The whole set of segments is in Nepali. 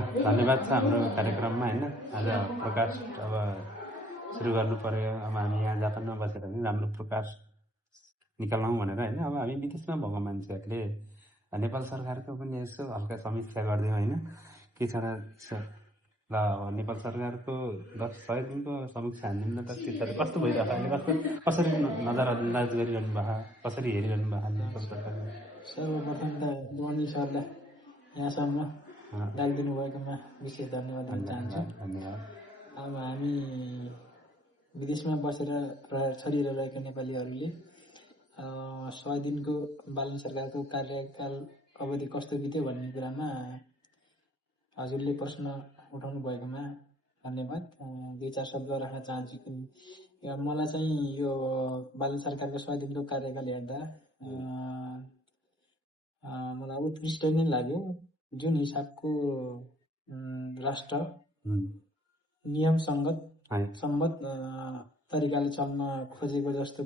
धन्यवाद छ हाम्रो कार्यक्रममा होइन। आज प्रकाश अब सुरु गर्नु पर्यो। अब हामी यहाँ जापानमा बसेर पनि राम्रो प्रकाश निकाल्नौँ भनेर होइन। अब हामी विदेशमा भएको मान्छेहरूले नेपाल सरकारको पनि यसो हल्का समीक्षा गरिदिउँ होइन, के छ ल। नेपाल सरकारको 10 दिनको समीक्षा हानिदिनु त चित्तले कस्तो भइरहेको अहिले, कसरी नजरअन्दाज गरिरहनु भएको, कसरी हेरिरहनु भएको नेपाल सरकारले? सर्वप्रथम त गवर्नी सरलाई यहाँसम्म राखिदिनु भएकोमा विशेष धन्यवाद दिन चाहन्छु। धन्यवाद। अब हामी विदेशमा बसेर छरिरहेका नेपालीहरूले 100 दिनको बालन सरकारको कार्यकाल अवधि कस्तो बित्यो भन्ने कुरामा हजुरले प्रश्न उठाउनु भएकोमा धन्यवाद। 2-4 शब्द राख्न चाहन्छु कि मलाई चाहिँ यो बालन सरकारको 100 दिनको कार्यकाल हेर्दा मलाई उत्कृष्ट नै लाग्यो। जुन हिसाबको राष्ट्र नियम सम्मत तरिकाले चल्न खोजेको जस्तो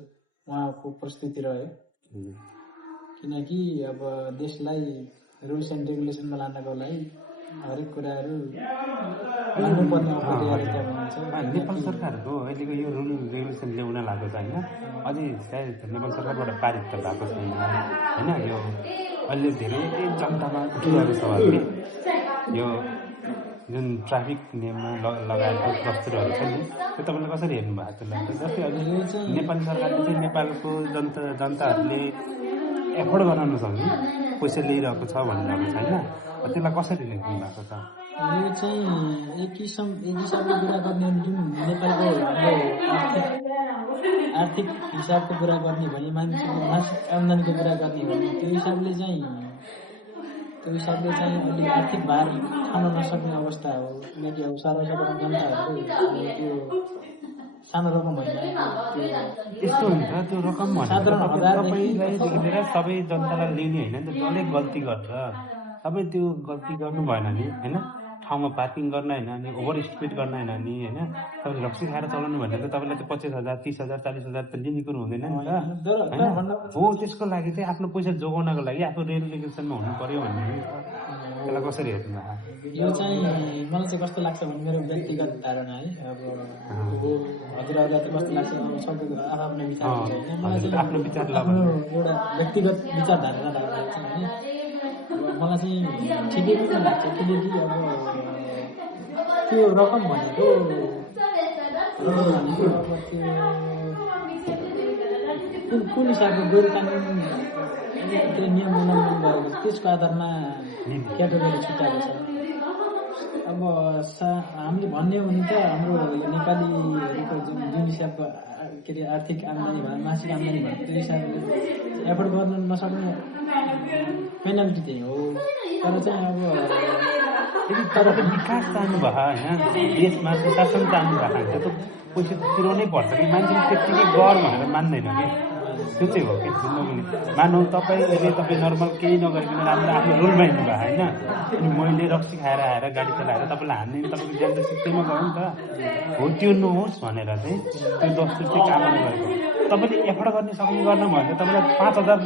उहाँको प्रस्तुति रह्यो। किनकि अब देशलाई रुल्स एन्ड रेगुलेसनमा लानको लागि हरेक कुराहरू मान्नुपर्ने अपरिहार्यता हुन्छ। नेपाल सरकारको अहिलेको यो रुल रेगुलेसन ल्याउन लागेको छ होइन, अझै सायद नेपाल सरकारबाट पारित त भएको छैन होइन। यो अहिले धेरै जनतामा उठिरहेको सवाल यो जुन ट्राफिक नियममा लगाएको दस्तुरहरू छ नि, त्यो तपाईँले कसरी हेर्नु भएको त्यसलाई? जस्तै अहिले नेपाली सरकारले चाहिँ नेपालको जनताहरूले एफोर्ड गर्न नसक्ने पैसा लिइरहेको छ भनिरहेको छ होइन, त्यसलाई कसरी लेख्नु भएको छ? यो चाहिँ एक हिसाबले कुरा गर्ने जुन नेपालको आर्थिक हिसाबको कुरा गर्ने भने मान्छेको मासिक आम्दानीको कुरा गर्ने भने त्यो हिसाबले चाहिँ अलिक आर्थिक भार खान नसक्ने अवस्था हो। किनकि अब सर्वसाधारण जनताहरू त्यो सानो रकम होइन, त्यस्तो हुन्छ। त्यो रकम तपाईँलाई लिएर सबै जनतालाई लिने होइन नि त, जसले गल्ती गर्छ सबै त्यो गल्ती गर्नु भएन नि होइन। ठाउँमा पार्किङ गर्न होइन नि, ओभर स्पिड गर्न होइन नि होइन। तपाईँले रक्सी खाएर चलाउनु भनेर तपाईँलाई त 25,000 30,000 40,000 त लिने कुरो हुँदैन नि त होइन। हो, त्यसको लागि चाहिँ आफ्नो पैसा जोगाउनको लागि आफ्नो रेगुलेसनमा हुनु पर्यो भन्ने त्यसलाई कसरी हेर्नु? यो चाहिँ मलाई चाहिँ कस्तो लाग्छ भने मेरो व्यक्तिगत धारणा है। अब हजुरहरूलाई त कस्तो लाग्छ सबैको आफ्नो विचार हुन्छ होइन। मलाई चाहिँ आफ्नो विचार एउटा व्यक्तिगत विचारधारा लाग्छ होइन। मलाई चाहिँ ठिकै पनि लाग्छ, किनकि अब त्यो रकम भनेको कुन हिसाबको गैर कानुन त्यो नियम उल्लङ्घन गरेको त्यसको आधारमा क्याटेगोरी छुट्याएको छ। अब हामीले भन्ने हो भने त हाम्रो नेपालीहरूको जुन हिसाबको के अरे आर्थिक आम्दानी भयो, मासिक आम्दानी भयो, त्यो हिसाबले एफोर्ड गर्न नसक्ने पेनल्टी चाहिँ हो। तर चाहिँ अब तर विकास चाहनु भयो होइन, देशमा सुशासन चाहनु भएको हुन्छ त पैसा तिराउनै पर्छ कि। मान्छेले त्यत्तिकै गर भनेर मान्दैन कि, त्यो चाहिँ हो कि। मानौँ तपाईँ नर्मल केही नगरिकन राम्रो आफ्नो रोलमा हिँड्नु भयो होइन, अनि मैले रक्सी खाएर आएर गाडी चलाएर तपाईँलाई हान्ने तपाईँको ज्यान त सित्तैमा गयो नि त। हो, त्यो नहोस् भनेर चाहिँ त्यो दस्तुर चाहिँ कामना गरेको। तपाईँले एफोर्ड गर्ने सक्ने गर्नु भयो भने तपाईँलाई 5,000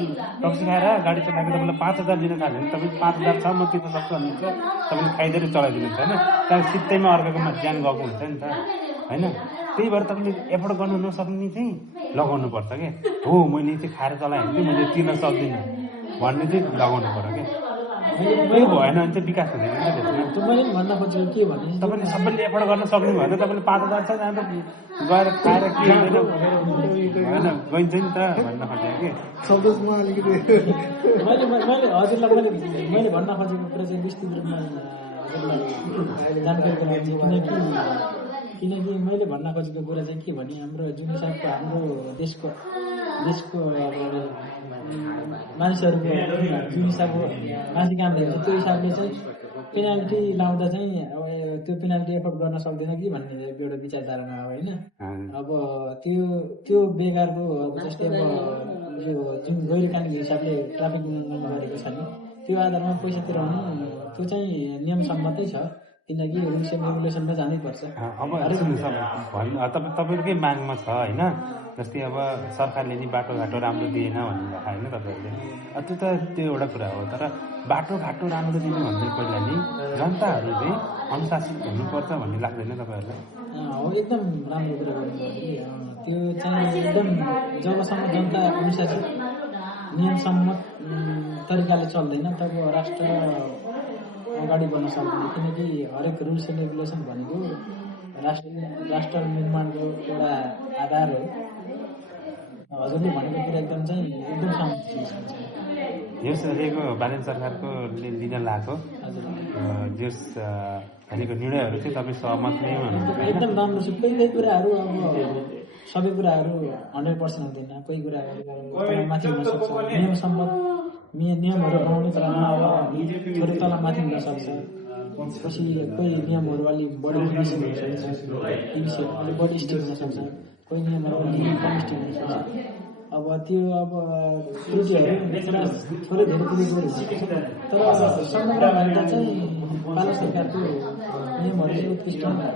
रक्सी खाएर गाडी चलाएको तपाईँलाई 5,000 दिन थाल्यो भने तपाईँ 5,000 छ म तिर्न सक्छु भन्ने चाहिँ तपाईँले खाइदिएर चलाइदिनुहुन्छ होइन। त्यहाँ सित्तैमा अर्काकोमा ज्यान गएको हुन्छ नि त होइन। त्यही भएर तपाईँले एफोर्ड गर्नु नसक्ने चाहिँ लगाउनु पर्छ क्या। हो, मैले चाहिँ खाएर चलाएँ भने चाहिँ मैले तिर्न सक्दिनँ भन्ने चाहिँ लगाउनु पर्यो क्या। त्यो भएन भने चाहिँ विकास हुँदैन नि त देशमा। मैले भन्न खोजेको के भने तपाईँले सबैले एफोर्ड गर्न सक्नु भयो भने तपाईँले 5,000 छ जहाँ त गएर खाएर के हुँदैन होइन, गइन्छ नि त भन्न खोजेको कि। सन्तोषमा अलिकति हजुरलाई मैले भन्न खोजेको कुरा चाहिँ विस्तृत रूपमा हजुरलाई जानकारी गराउँछु। किनकि मैले भन्न खोजेको कुरा चाहिँ के भने हाम्रो जुन हिसाबको हाम्रो देशको मानिसहरूको जुन हिसाबको मासिक आम्दानी छ त्यो हिसाबले चाहिँ पेनाल्टी लाउँदा चाहिँ त्यो पेनाल्टी एफोर्ड गर्न सक्दैन कि भन्ने एउटा विचारधारणा हो होइन। अब त्यो बेकारको अब जस्तै अब यो जुन गैर कानुनी हिसाबले ट्राफिक उल्लङ्घन गरेको छ नि, त्यो आधारमा पैसा तिराउनु त्यो चाहिँ नियम सम्मतै छ। किनकि रुल्स एन्ड रेगुलेसनमा जानैपर्छ। अब तपाईँहरूकै मागमा छ होइन, जस्तै अब सरकारले नि बाटोघाटो राम्रो दिएन भन्नुभएको होइन तपाईँहरूले, त्यो त त्यो एउटा कुरा हो। तर बाटोघाटो राम्रो दिनु भन्ने पहिला नि जनताहरू चाहिँ अनुशासित हुनुपर्छ भन्ने लाग्दैन तपाईँहरूलाई? हो, एकदम राम्रो कुरा गर्नुभयो कि त्यो चाहिँ एकदम जबसम्म जनता अनुशासित नियमसम्मत तरिकाले चल्दैन तब राष्ट्र अगाडि बढ्न सक्दैन। किनकि हरेक रुल्स एन्ड रेगुलेसन भनेको राष्ट्र निर्माणको एउटा आधार हो। हजुरले भनेको कुरा एकदम सहमत छु। यस अहिलेको बालेन सरकारको लिन लागेको जस भनेको निर्णयहरू चाहिँ तपाईँ सहमत नै हुनुहुन्छ? एकदम राम्रो छ। कोही कुराहरू अब सबै कुराहरू 100% हुँदैन, कोही कुराहरू माथि हुन सक्छ। नियमहरू बनाउने बेलामा अब थोरै तल माथि हुन सक्छ। पछि कोही नियमहरू अलिक बढी फिनिसिङ हुनसक्छ, अलिक बढी स्ट्रिक्ट हुनसक्छ, कोही नियमहरू अलिक कम स्ट्रिक्ट हुनसक्छ। अब त्यो त्रुटिहरू थोरै धेरै त्रुटिहरू हुनसक्छ। तर समग्र भएका चाहिँ पालो सरकारको नियमहरू चाहिँ उत्कृष्ट हुँदैन।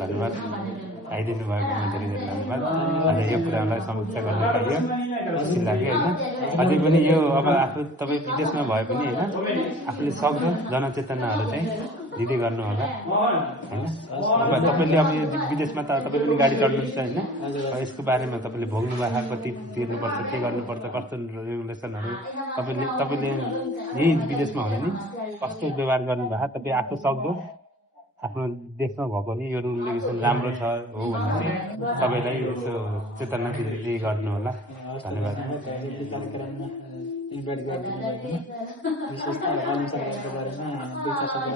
धन्यवाद, आइदिनु भएकोमा धेरै धेरै धन्यवाद। अनि यो कुरालाई समीक्षा गर्न पाइयो, खुसी लाग्यो होइन। अझै पनि यो अब आफू तपाईँ विदेशमा भए पनि होइन, आफूले सक्दो जनचेतनाहरू चाहिँ दिँदै गर्नु होला होइन। अब तपाईँले अब यो विदेशमा त तपाईँ पनि गाडी चढ्नुहुन्छ होइन, यसको बारेमा तपाईँले भोग्नु भएको, कति तिर्नुपर्छ, के गर्नुपर्छ, कस्तो रेगुलेसनहरू तपाईँले यही विदेशमा हुने नि कस्तो व्यवहार गर्नुभएको, तपाईँ आफू सक्दो आफ्नो देशमा भएको नि यो रुल रेगुलेसन राम्रो छ हो भने चाहिँ तपाईँलाई यसो चेतना दिँदै गर्नु होला। धन्यवाद। इन्भाइट गरिदिनु भएको विशेष त बालेन सरकारको बारेमा दुई चार शब्द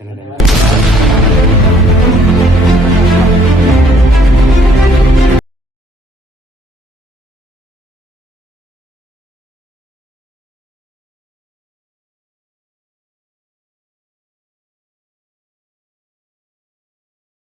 धन्यवाद।